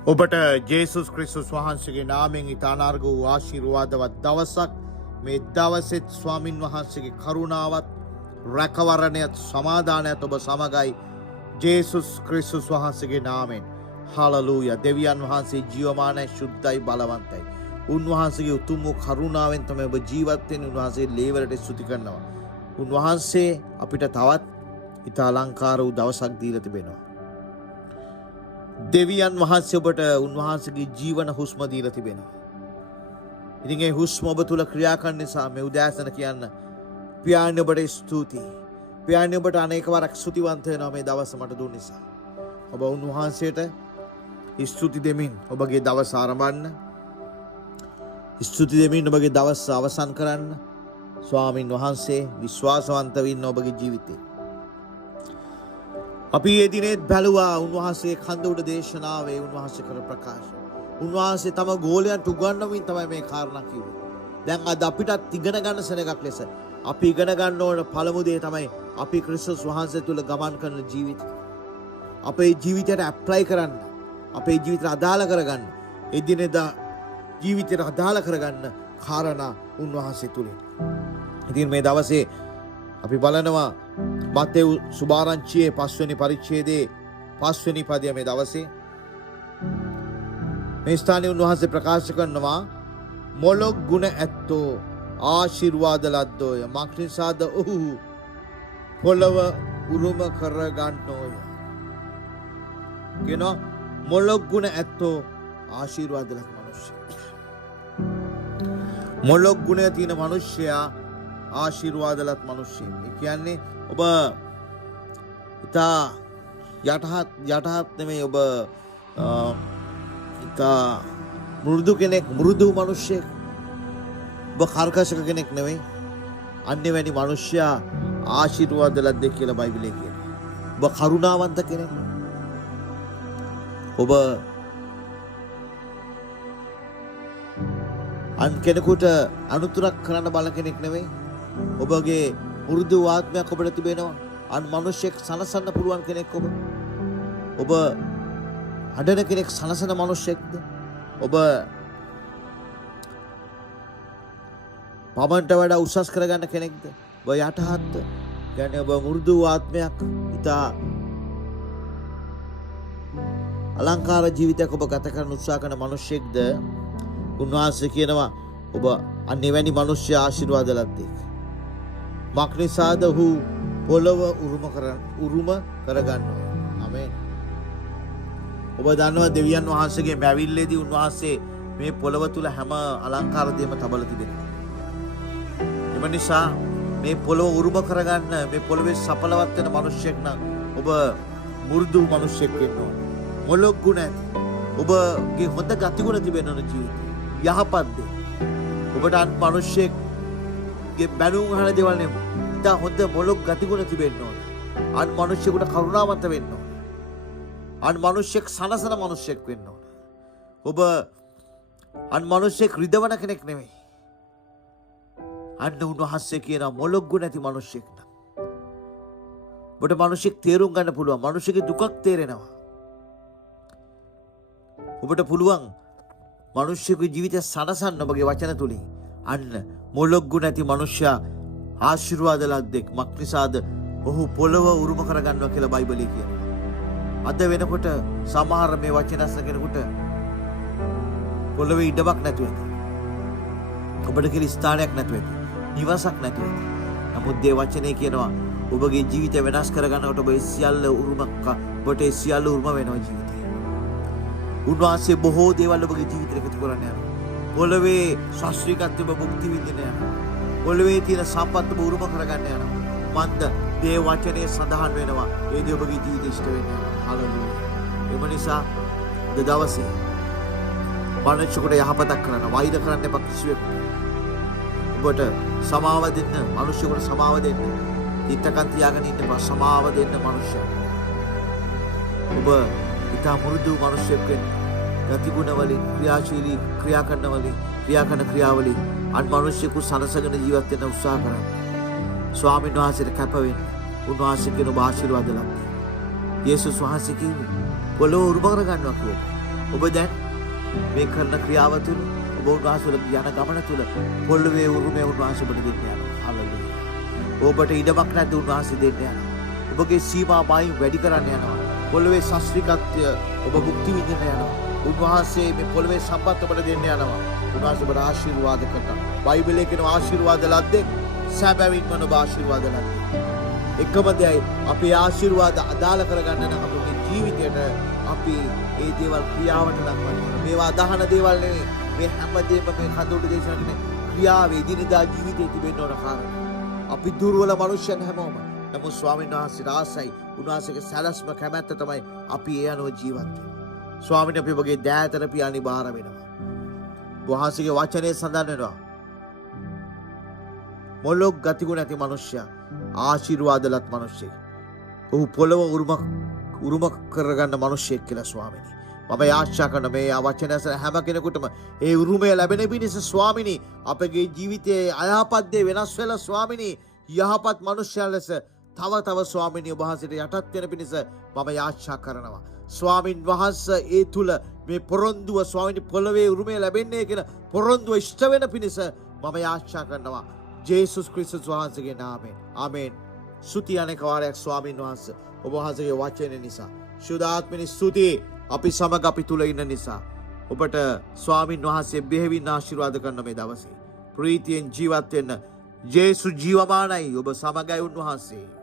ඔබට ජේසුස් ක්‍රිස්තුස් වහන්සේගේ නාමයෙන් ඉතානාර්ග වූ ආශිර්වාදවත් දවසක්. මේ දවසෙත් ස්වාමින් වහන්සේගේ කරුණාවත් රැකවරණයත් සමාදානයත් ඔබ සමගයි. ජේසුස් ක්‍රිස්තුස් වහන්සේගේ නාමයෙන් හලලූයා. දෙවියන් වහන්සේ ජීවමානයි, ශුද්ධයි, බලවන්තයි. උන්වහන්සේගේ උතුම් වූ කරුණාවෙන් තමයි ඔබ ජීවත් වෙන්නේ. උන්වහන්සේ ලේවරට ස්තුති කරනවා. උන්වහන්සේ අපිට තවත් ඉතා අලංකාර වූ දවසක් දීලා තිබෙනවා. දෙවියන් වහන්සේ ඔබට උන්වහන්සේගේ ජීවන හුස්ම දීලා තිබෙනවා. ඉතින් ඒ හුස්ම ඔබ තුල ක්‍රියා කරන නිසා මේ උදෑසන කියන්න පියාණන් ඔබට ස්තුතියි. පියාණන් ඔබට අනේක වරක් ස්තුතිවන්ත වෙනවා මේ දවස මට දුන්න නිසා. ඔබ උන්වහන්සේට ස්තුති දෙමින් ඔබගේ දවස ආරම්භන්න. ස්තුති දෙමින් ඔබගේ දවස අවසන් කරන්න. ස්වාමින් වහන්සේ විශ්වාසවන්ත වෙන්න ඔබගේ ජීවිතේ. අපි ඒ දිනෙත් බැලුවා උන්වහන්සේ කඳ උඩ දේශනාවේ උන්වහන්සේ කර ප්‍රකාශ. උන්වහන්සේ තම ගෝලයන්ට උගන්වමින් තමයි මේ කාරණා කිව්වේ. දැන් අද අපිටත් ඉගෙන ගන්න සෙනඟක් ලෙස අපි ඉගෙන ගන්න ඕන පළමු දේ තමයි අපි ක්‍රිස්තුස් වහන්සේ තුල ගමන් කරන ජීවිතය. අපේ ජීවිතයට ඇප්ලයි කරන්න, අපේ ජීවිතයට අදාළ කරගන්න, එදිනෙදා ජීවිතයට අදාළ කරගන්න කාරණා උන්වහන්සේ තුලින්. ඉතින් මේ දවසේ අපි බලනවා මත්තෙව් සුභාරංචියේ 5 වෙනි පරිච්ඡේදයේ 5 වෙනි පදය මේ දවසේ මේ ස්ථානයේ උන්වහන්සේ ප්‍රකාශ කරනවා මොලොක් ගුණ ඇත්තෝ ආශිර්වාද ලද්දෝය මක්නිසාද ඔහු පොළව උරුම කර ගන්නෝය කියනවා. මොලොක් ගුණ ඇත්තෝ ආශිර්වාද ලත් මිනිස්සු. මොලොක් ගුණය තියෙන මිනිස්සයා ආශිර්වාදලත් මිනිස්සෙක්. ඒ කියන්නේ ඔබ ඉතා යටහත් නෙමෙයි, ඔබ ඉතා මෘදු කෙනෙක්, මෘදු මිනිස්සෙක්. ඔබ කර්කශක කෙනෙක් නෙමෙයි. අන්නේ වැනි මිනිස්සයා ආශිර්වාදලත් දෙක කියලා බයිබලයේ කියනවා. ඔබ කරුණාවන්ත කෙනෙක්. ඔබ අන් කෙනෙකුට අනුතරක් කරන්න බල කෙනෙක් නෙමෙයි. ඔබගේ මුරුදු ආත්මයක් ඔබට තිබෙනවා. අන් මිනිසෙක් සනසන්න පුළුවන් කෙනෙක් ඔබ. ඔබ හඬන කෙනෙක් සනසන මිනිසෙක්ද? ඔබ පමණට වඩා උසස් කරගන්න කෙනෙක්ද? ඔබ යටහත් කියන්නේ ඔබ මුරුදු ආත්මයක්, ඉතා අලංකාර ජීවිතයක් ඔබ ගත කරන්න උත්සාහ කරන මිනිසෙක්ද? උන්වහන්සේ කියනවා ඔබ අන්නෙවැනි මිනිස්සු ආශිර්වාද ලද්දෙක්. මක්නිසාද ඔහු පොළව උරුම කරගන්නවා. ආමේන්. ඔබ දන්නවා දෙවියන් වහන්සේගේ මැවිල්ලේදී උන්වහන්සේ මේ පොළව තුල හැම අලංකාර දෙයක්ම තබලා තිබෙනවා. එම නිසා මේ පොළව උරුම කරගන්න, මේ පොළවේ සඵලවත් වෙන මිනිසෙක් නම් ඔබ මුරුදු මිනිසෙක් වෙන්න ඕන. මොලොක් ගුණ ඇති. ඔබගේ හොඳ ගතිගුණ තිබෙන ජීවිතය. යහපත් දේ. ඔබට අන් මිනිසෙක්ගේ බැනුම් අහන දේවල් නෙමෙයි. ඉතින් හොඳ මොලොක් ගතිගුණ තිබෙන්න ඕන. අන් මිනිසෙකුට කරුණාවන්ත වෙන්න ඕන. අන් මිනිසෙක් සනසන මිනිසෙක් වෙන්න ඕන. ඔබ අන් මිනිසෙක් රිදවන කෙනෙක් නෙමෙයි. අන්න උන්වහන්සේ කියන මොලොක් ගුණ ඇති මිනිසෙක් නම් ඔබට මිනිසෙක් තේරුම් ගන්න පුළුවන්. මිනිසෙගේ දුකක් තේරෙනවා. ඔබට පුළුවන් මිනිස්සුගේ ජීවිතය සනසන්න ඔබගේ වචන තුලින්. අන්න මොලොක් ගුණ ඇති මිනිසයා ආශිර්වාද ලද්දෙක්. මක්නිසාද ඔහු පොළව උරුම කරගන්නවා කියලා බයිබලයේ කියනවා. අද වෙනකොට සමහර මේ වචන අසන කෙනෙකුට පොළවේ ඉඩමක් නැතුව ඇති. ඔබට කියලා ස්ථානයක් නැතුව ඇති. නිවසක් නැතුව ඇති. නමුත් මේ වචනේ කියනවා ඔබගේ ජීවිතය වෙනස් කරගන්නකොට ඔබ සියල්ල ඔබට සියල්ල උරුම වෙනවා ජීවිතේ. උන්වහන්සේ බොහෝ දේවල් ඔබගේ ජීවිතේට එකතු කරන්න යනවා. පොළවේ ශාස්ත්‍රීයත්වය ඔබ භුක්ති විඳින්න යනවා. පොළවේ තියෙන සම්පත් ඔබ උරුම කරගන්න යනවා. මන්ද මේ වචනේ සඳහන් වෙනවා. ඒ දේ ඔබගේ ජීවිතේ ඉෂ්ට වෙන්න යනවා. හලෙලූයා. එම නිසා දවසේ මනුෂ්‍යකට යහපතක් කරන්න, වෛර කරන්න එපා කිසිවෙකුට. ඔබට සමාව දෙන්න, මනුෂ්‍යකට සමාව දෙන්න. හිතකන් තියාගෙන ඉන්න එපා. සමාව දෙන්න මනුෂ්‍යයට. ඔබ ඉතා මුරුදු මිනිසෙක් වෙන්න. ගතිගුණ වලින්, ක්‍රියාශීලී ක්‍රියා කරන ක්‍රියාවලින් අන් මිනිසෙකු සනසගෙන ජීවත් වෙන්න උත්සාහ කරන්න. ස්වාමීන් වහන්සේට කැප වෙන්න. උන්වහන්සේ කියන ආශිර්වාද ලබන්න. යේසුස් වහන්සේ කිව්වේ පොළොව උරුම කර ගන්නවා කියලා. ඔබ දැන් මේ කරන ක්‍රියාව තුළ ඔබ උන්වහන්සේ යන ගමන තුළ පොළවේ උරුමය උන්වහන්සේ ඔබට දෙන්න යනවා. හලෙලූයා. ඔබට ඉඩමක් නැද්ද උන්වහන්සේ දෙන්න යනවා. ඔබගේ සීමා මායිම් වැඩි කරන්න යනවා. පොළවේ ශාස්ත්‍රිකත්වය ඔබ භුක්ති විඳින්න යනවා. උන්වහන්සේ මේ පොළවේ සම්පත් ඔබට දෙන්න යනවා. උන්වහන්සේ ඔබට ආශිර්වාද කරනවා. බයිබලයේ කියන ආශිර්වාද ලද්දේ සැබවින්ම ඔබ ආශිර්වාද ලද්දේ. එකම දෙයයි අපේ ආශිර්වාද අදාළ කරගන්න නම් අපේ ජීවිතයට අපි ඒ දේවල් ක්‍රියාවට නංවන්න. මේවා අදහන දේවල් නෙවෙයි. මේ හැමදේම මේ කඳුළු දේශනාවේ ක්‍රියාවේ දිනදා ජීවිතේ තිබෙන්න ඕන කාරණා. අපි දුර්වල මනුෂ්‍යයන් හැමෝම. නමුත් ස්වාමීන් වහන්සේට ආසයි. උන්වහන්සේගේ සැලැස්ම කැමැත්ත තමයි අපි ඒ අනුව ජීවත් වෙන්නේ. ස්වාමීන් අපි ඔබගේ දෑතර පියාණි බාර වෙනවා. වහන්සේගේ වචනේ සඳහන් වෙනවා. මොලොක් ගතිගුණ ඇති මනුෂ්‍යයා ආශිර්වාදලත් මනුෂ්‍යෙක්. ඔහු පොළව උරුම කරගන්න මනුෂ්‍යෙක් කියලා ස්වාමිනී. මම ආශා කරන මේ වචන ඇසෙන හැම කෙනෙකුටම ඒ උරුමය ලැබෙන පිණිස ස්වාමිනී අපගේ ජීවිතයේ අයහපත් දේ වෙනස් වෙලා ස්වාමිනී යහපත් මනුෂ්‍යයන් ලෙස තව ස්වාමිනී ඔබ වහන්සේට යටත් වෙන පිණිස මම ආශා කරනවා. ස්වාමින් වහන්සේ ඒ තුල මේ පොරොන්දුව ස්වාමිනී පොළවේ උරුමය ලැබෙන්නේ කියන පොරොන්දුව ඉෂ්ට වෙන පිණිස මම ආශා කරනවා. ජේසුස් ක්‍රිස්තුස් වහන්සේගේ නාමයෙන්. ආමේන්. ස්තුති අනේක වාරයක් ස්වාමින් වහන්සේ ඔබ වහන්සේගේ වචන නිසා. සුදාත්මනි ස්තුති අපි සමග අපි තුල ඉන්න නිසා. ඔබට ස්වාමින් වහන්සේ බෙහෙවින් ආශිර්වාද කරන මේ දවසේ. ප්‍රීතියෙන් ජීවත් වෙන්න. ජේසුස් ජීවමානයි. ඔබ සමගයි උන්වහන්සේ.